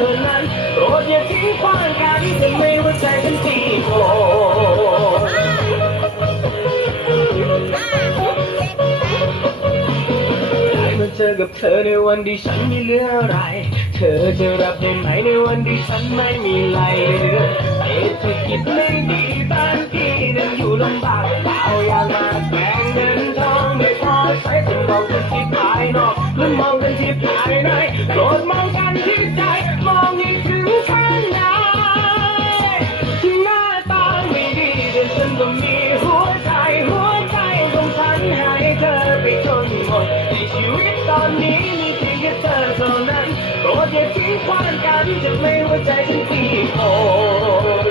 ท่นั้นโปรดอย่าทิ้งขวางกันจะไม่วาใจฉันจีโกมเจอกับเธอในวันที่ฉันไม่เหลืออะไร เธอจะรับได้ไหมในวันที่ฉันไม่มีไหเหลือเศรษฐกิจไม่ดีบ้านพี่นั้นอยู่ลำบากเปล่าอยาามาแบ่งเงินทองไม่พอใช้คนมองกันที่ภายนอกและมองกันที่ภายในโกรธมองกัน นั้นโปรดอย่าทิ้งข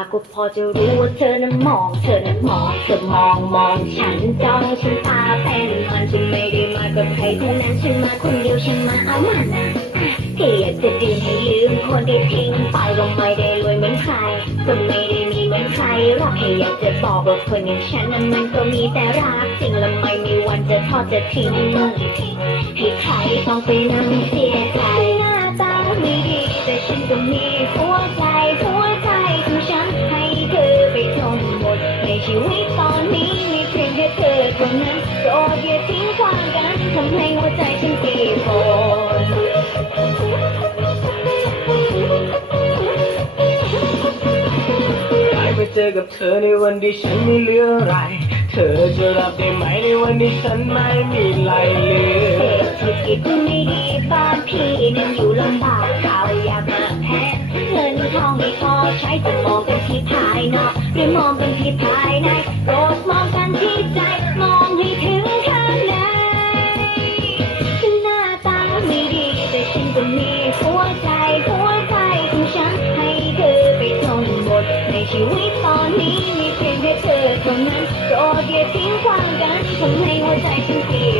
าก็พอจะรู้ว่าเธอนั้นมอง เธอนั้นมองเธอมองมองฉันจ้องฉันตาเป็นมันฉันไม่ได้มากับใครทั้งนั้นฉันมาคนเดียวฉันมาเอามันนะแค่อยากจะดื่มให้ลืมคนที่ทิ้งไปก็ไม่ได้รวยเหมือนใครก็ไม่ได้มีเหมือนใครหรอกแค่อยากจะบอกว่าคนอย่างฉันนั้นมันก็มีแต่รักจริงและไม่มีวันจะทอดจะทิ้งให้ใครต้องไปนั่งเสียใจหน้าตาไม่ดีแต่ฉันก็มี ชีวิตตอนนี้มีเพียงแค่เธอเท่านั้นโปรดอย่าทิ้งขว้างกันทำให้หัวใจฉันปีโบได้ไปเจอกับเธอในวันที่ฉันไม่เหลืออะไร เธอจะรับได้ไหมในวันที่ฉันไม่มีอะไรเหลือเศรษฐกิจไม่ดีบ้านพี่นั้นอยู่ลำบากเข่า นอกหรือมองกันที่ภายในโปรดมองกันที่ใจ มองให้ถึงข้างในหน้าตาไม่ดี แต่ฉันก็มีหัวใจ หัวใจของฉันให้เธอไปจนหมดในชีวิตตอนนี้มีเพียงแค่เธอเท่านั้นโปรดอย่าทิ้งขว้างกันทำให้หัวใจฉันปี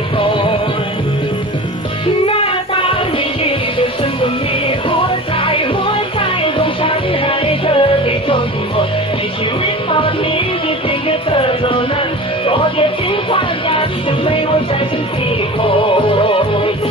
โบ ชีวิตตอนนี้มีเพียงแค่เธอเท่านั้นโปรดอย่าทิ้งความกันจะไม่ไว้ใจฉันที่โคตร